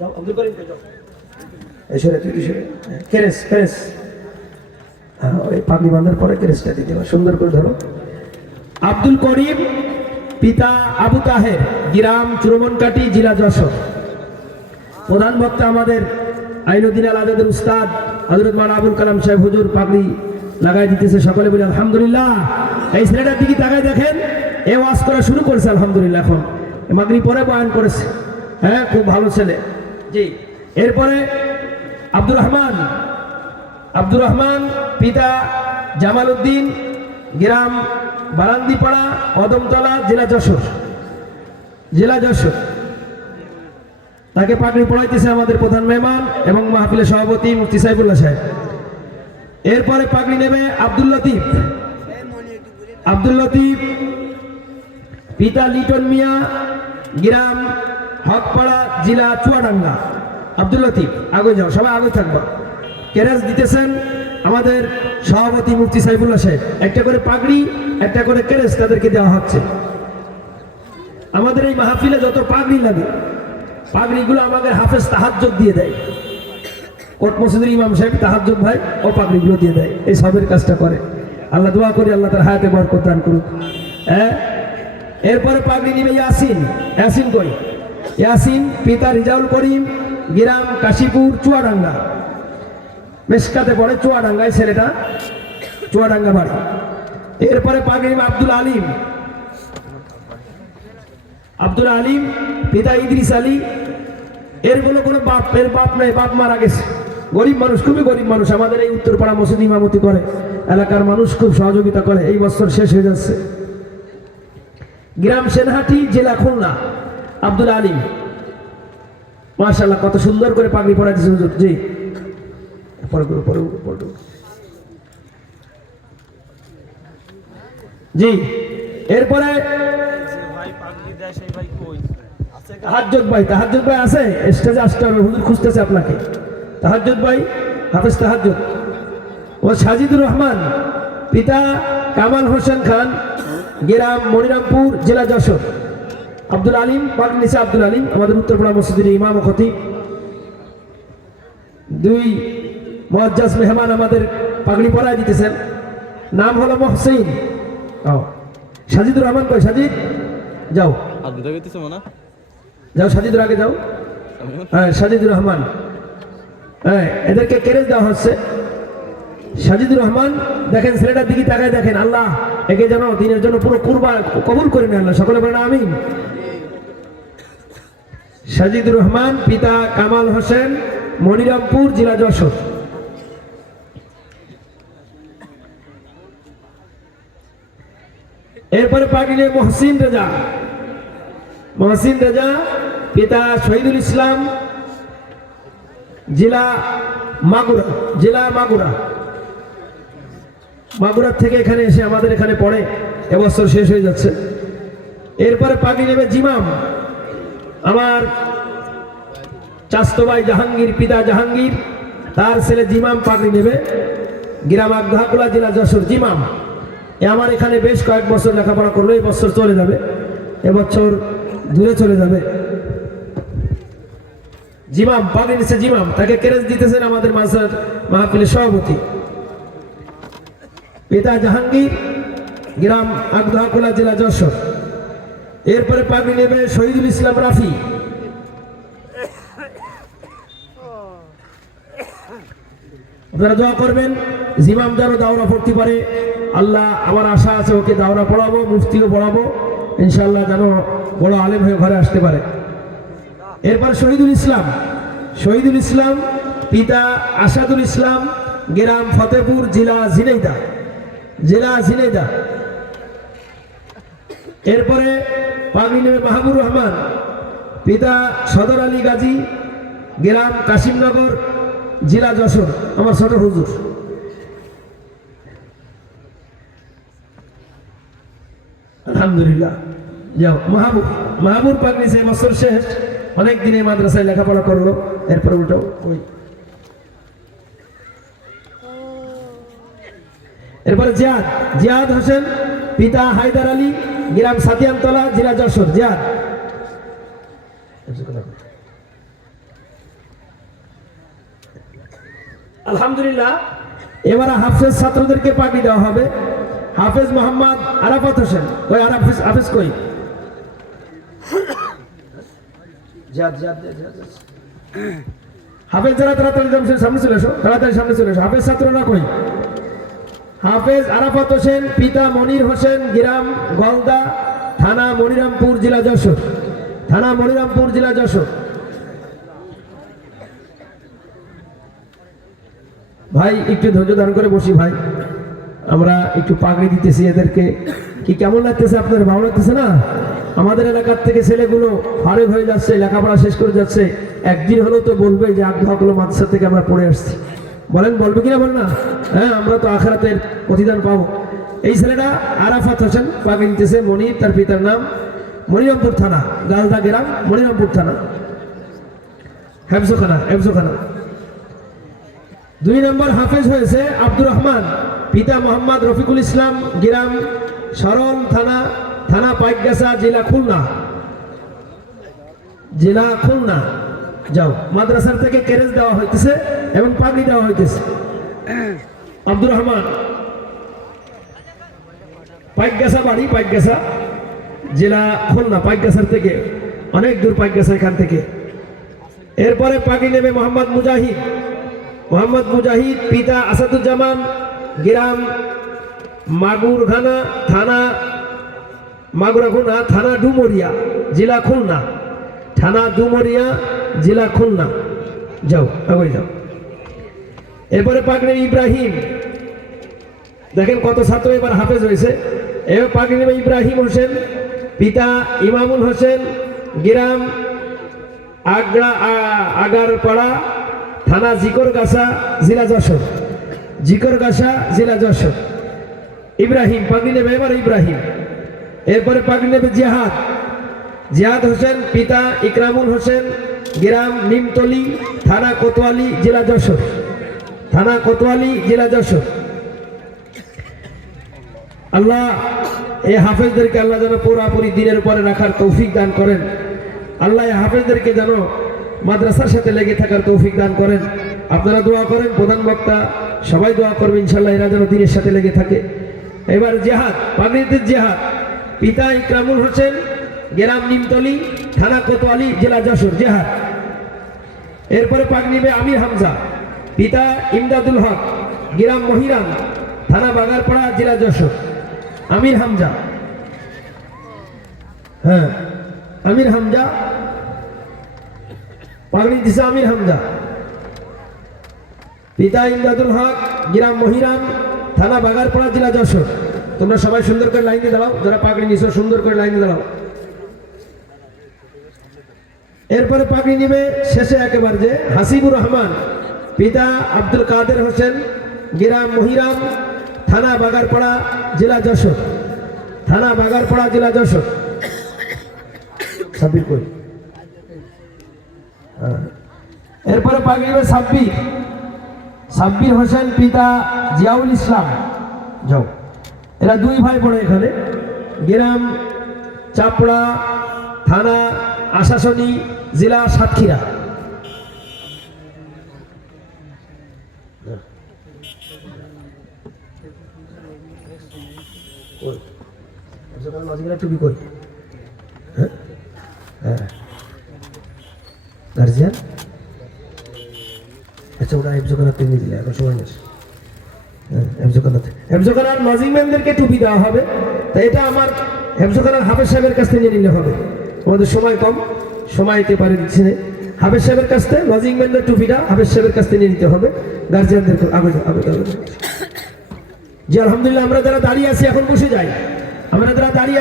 যাও আব্দুল করিম যাও এসে তুই কেরেস কেরেস ওই পাগড়ি বাঁধার পরে কেরেসটা দিতে হবে, সুন্দর করে ধরো। আব্দুল করিম পিতা আবু তাহের, গ্রাম চুরমনকাটি, জেলা যশোর। প্রধান বক্তা আমাদের আইনুদ্দিন আল আজাদের উস্তাদ হযরত মাওলানা আবুল কালাম সাহেব হুজুর পাগড়ি লাগাই দিতেছে। সকলে বলি আলহামদুলিল্লাহ। এই ছেলেটার দিকে তাকায় দেখেন, এ ওয়াজ করা শুরু করেছে আলহামদুলিল্লাহ, এখন মাগরিব পরে বয়ান করেছে। হ্যাঁ, খুব ভালো ছেলে। জি, এরপরে আব্দুর রহমান পিতা জামাল উদ্দিন, গ্রাম বারান্দিপাড়া, অদমতলা, জেলা যশোর। তাকে পাগড়ি পড়াইতেছে আমাদের প্রধান মেহমান এবং মাহফিলের সভাপতি মুফতি সাইফুল্লাহ সাহেব। এরপরে পাগড়ি নেবে আব্দুল লতিফ পিতা লিটন মিয়া, গ্রাম হকপাড়া, জেলা চুয়াডাঙ্গা। আব্দুল লতিফ, আগে যাও, সবাই আগে থাকবা। কেরাস দিতেছেন আমাদের সভাপতি মুফতি সাইফুল্লাহ সাহেব। একটা করে পাগড়ি, একটা করে কেরাস তাদেরকে দেওয়া হচ্ছে। আমাদের এই মাহফিলে যত পাগড়ি লাগে, পাগড়িগুলো আমাদের হাফেজ তাহাজ্জুদ দিয়ে দেয়। কোট মসজিদের ইমাম সাহেব তাহাজ্জুদ ভাই ও পাগড়িগুলো দিয়ে দেয়, এই সবের কাজটা করে। আল্লাহ দোয়া করি আল্লাহ তার হায়াতে বরকত দান করুক। হ্যাঁ, এরপরে পাগড়ি নিবে ইয়াসিন কই? ইয়াসিন পিতা রিজাউল করিম, গ্রাম কাশীপুর, চুয়াডাঙ্গা। মেশকাতে পড়ে, চুয়াডাঙ্গায় ছেলেটা, চুয়াডাঙ্গা বাড়ি। এরপরে পাগড়ি আব্দুল আলিম পিতা ইদ্রিস আলী। এর বলে কোনো বাপ নেই, বাপ মারা গেছে। গরিব মানুষ, খুবই গরিব মানুষ। আমাদের এই উত্তরপাড়া মসজিদ ইমামতি করে, এলাকার মানুষ খুব সহযোগিতা করে। এই বছর শেষ হয়ে যাচ্ছে। গ্রাম সেনহাটি, জেলা খুলনা, আব্দুল আলিম। মাশাআল্লাহ, কত সুন্দর করে পাগড়ি পড়াইতেছে হুজুর। জি, জি। এরপরে তাহাজ্জুদ ভাই আছে, স্টেজে আসতে হবে, হুজুর খুঁজতেছে আপনাকে। তাহাজ্জুদ ভাই, হাফেজ তাহাজ্জুদ। ও সাজিদুর রহমান পিতা কামাল হোসেন খান, গ্রাম মনিরামপুর, জেলা যশোর। আব্দুল আলিম পাগড়ি নিচে, আব্দুল আলিম আমাদের উত্তরপাড়া মসজিদের ইমাম ও খতিব। দুই মুআজ্জাজ মেহমান আমাদের পাগড়ি পরাই দিতেছেন, নাম হলো মহসিন। সাজিদুর রহমান কই? সাজিদ যাও, সাজিদুর আগে যাও। হ্যাঁ, সাজিদুর রহমান। হ্যাঁ, এদেরকে কেরেজ দেওয়া হচ্ছে। সাজিদুর রহমান, দেখেন ছেলেটার দিকে তাকায় দেখেন, আল্লাহ একে যেন দিনের জন্য পুরো কুরবান কবুল করে নেন আল্লাহ। সকলে বলেন আমিন। সাজিদুর রহমান পিতা কামাল হোসেন, মনিরামপুর, জেলা যশোর। এরপরে পাগড়ি মহসিন রেজা পিতা শহীদুল ইসলাম, জেলা মাগুরা থেকে এখানে এসে আমাদের এখানে পড়ে, এবছর শেষ হয়ে যাচ্ছে। এরপরে পাগড়ি নেবে জিমাম, আমার চাচতো ভাই জাহাঙ্গীর, পিতা জাহাঙ্গীর, তার ছেলে জিমাম পাগড়ি নেবে, গ্রাম আগধাকুলা, জেলা যশোর। জিমাম আমার এখানে বেশ কয়েক বছর লেখাপড়া করলো, এই বছর চলে যাবে, এবছর দূরে চলে যাবে। জিমাম পাগড়ি নিচ্ছে, জিমাম, তাকে কেরেজ দিতেছেন আমাদের মাহফিলের সভাপতি পিতা জাহাঙ্গীর, গ্রাম আগধাকুলা, জেলা যশোর। এরপরে পাগড়ি নেবে শহীদুল ইসলাম রাফি। আপনারা দোয়া করবেন জিমাম যেন দাওরা পড়তে পারে। আল্লাহ, আমার আশা আছে ওকে দাওরা পড়াবো, মুফতিও পড়াবো, ইনশাআল্লাহ যেন বড় আলেম হয়ে ঘরে আসতে পারে। এরপর শহীদুল ইসলাম পিতা আসাদুল ইসলাম, গ্রাম ফতেপুর, জেলা ঝিনাইদহ। এরপরে পাগড়ি নেবে মাহবুর রহমান পিতা সদর আলী গাজী, গ্রাম কাশিমনগর, জেলা যশোর, আমার ছোট হুজুর। আলহামদুলিল্লাহ। যাও মাহবুর পাগড়ি সে বছর শেষ, অনেক দিনে মাদ্রাসায় লেখাপড়া করলো। এরপরে উল্টো ওই এরপরে জিয়াদ হোসেন পিতা হায়দার আলী, গ্রাম সাতিয়ানতলা, জেলা যশোর। জিয়াদ আলহামদুলিল্লাহ। এবার হাফেজ ছাত্রদেরকে পাগড়ি দেওয়া হবে। হাফেজ মোহাম্মদ আরাফাত হোসেন, ওই হাফেজ কই? হাফেজ যারা তাড়াতাড়ি সামনে চলে এসো, তাড়াতাড়ি সামনে চলে এসো। হাফেজ ছাত্ররা কই? হাফেজ আরাফাত হোসেন, পিতা মনির হোসেন, গ্রাম গলদা, থানা মনিরামপুর, জেলা যশোর। থানা মনিরামপুর, জেলা যশোর। ভাই একটু ধৈর্য ধারণ করে বসি ভাই, আমরা একটু পাগড়ি দিতেছি এদেরকে। কি কেমন লাগতেছে আপনার? ভালো লাগতেছে না? আমাদের এলাকার থেকে ছেলেগুলো ফারেক হয়ে যাচ্ছে, লেখাপড়া শেষ করে যাচ্ছে, একদিন হলেও তো বলবে যে আগ্রহগুলো মাদ্রাসা থেকে আমরা পড়ে আসছি। বলেন, বলবে কিনা? বল না? হ্যাঁ, আমরা তো আখিরাতের প্রতিদান পাবো। এই ছেলেটা আরাফাত হোসেন পাগড়ি নিতেছে। মনির, তার পিতার নাম, মনিরামপুর থানা, গালদা গ্রাম, মনিরামপুর থানা, হেফজোখানা। 2 নম্বর হাফেজ হয়েছে আব্দুর রহমান, পিতা মোহাম্মদ রফিকুল ইসলাম, গ্রাম সরল, থানা পাইকগাছা, জেলা খুলনা। যাও, মাদ্রাসার থেকে ক্যারেজ দেওয়া হইতেছে এবং পাগড়ি দেওয়া হইতেছে। আব্দুর রহমান, পাইকগাছা বাড়ি, পাইকগাছা, জেলা খুলনা। পাইকগাছার থেকে অনেক দূর, পাইকগাছা এখান থেকে। এরপরে পাগড়ি নেবে মোহাম্মদ মুজাহিদ, পিতা আসাদুজ্জামান, গ্রাম মাগুরঘানা, থানা ডুমুরিয়া, জেলা খুলনা। যাও, আগে যাও। এরপরে পাগড়ি ইব্রাহিম, দেখেন কত ছাত্র এবার হাফেজ হয়েছে। এবার পাগড়ি নেবে ইব্রাহিম হোসেন, পিতা ইমামুল হোসেন, গ্রাম আগারপাড়া, থানা জিকরগাছা, জেলা যশোর। ইব্রাহিম পাগড়ি নেবে এবার ইব্রাহিম। এরপরে পাগড়ি নেবে জিহাদ হোসেন, পিতা ইকরামুল হোসেন, গ্রাম নিমতলি, থানা কোতোয়ালি, জেলা যশোর। আল্লাহ এই হাফেজদেরকে আল্লাহ যেন পুরাপুরি দিনের উপরে রাখার তৌফিক দান করেন। আল্লাহ এই হাফেজদেরকে যেন মাদ্রাসার সাথে লেগে থাকার তৌফিক দান করেন। আপনারা দোয়া করেন, প্রধান বক্তা সবাই দোয়া করবেন, ইনশাল্লাহ এরা যেন দিনের সাথে লেগে থাকে। এবার পাগড়িতে জিহাদ, পিতা ইকরামুল হোসেন, গ্রাম নিমতলি, থানা কোতোয়ালি, জেলা যশোর। এরপরে পাগড়ি নেবে আমির হামজা, পিতা ইমদাদুল হক, গ্রাম মহিরাম, থানা বাগারপাড়া, জেলা যশোর। আমির হামজা, হ্যাঁ, আমির হামজা পাগড়ি দিছে। আমির হামজা, পিতা ইমদাদুল হক, গ্রাম মহিরাম, থানা বাগারপাড়া, জেলা যশোর। তোমরা সবাই সুন্দর করে লাইনে দাঁড়াও, যারা পাগড়ি নিছো সুন্দর করে লাইনে দাঁড়াও। এরপরে পাগড়ি নিবে শেষে একেবারে যে হাসিবুর রহমান, পিতা আব্দুল কাদের হোসেন, গ্রাম মহিরাম, থানা বাগারপাড়া, জেলা যশোর। সাব্বির কই? এরপরে পাগড়ি নেবে সাব্বির হোসেন, পিতা জিয়াউল ইসলাম। যাও, এরা 2 ভাই পড়ে এখানে। গ্রাম চাপড়া, থানা আশাশনী, জেলা সাতক্ষীরা। টুপি কই? গার্জিয়ান, আচ্ছা, ওরা হেফজোখানাতে নিয়ে দিলে এখন সময় নেই। হেফজোখানার নাজিমদেরকে টুপি দেওয়া হবে। তাই এটা আমার হেফজোখানার হাফেজ সাহেবের কাছ থেকে নিয়ে নিলে হবে। আমাদের সময় কম, সময় দিতে পারে দিচ্ছে না। হাফেজ সাহেবের কাছ থেকে নাজিমদের টুপিটা হাফেজ সাহেবের কাছ থেকে নিয়ে নিতে হবে। গার্জিয়ানদেরকে আগে জি, আলহামদুলিল্লাহ। আমরা যারা দাঁড়িয়ে আছি এখন বসে যাই। আমরা যারা দাঁড়িয়ে